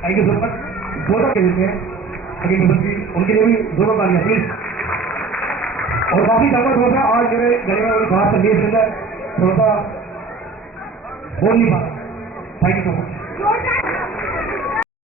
Thank you so much. बहुत अच्छे हैं अगली बच्ची उनके लिए भी दोनों तालियां प्लीज और काफी जबरदस्त है आज मेरे गले में थोड़ा संगीत सुंदर थोड़ा सा बोल नहीं पा थैंक यू सो मच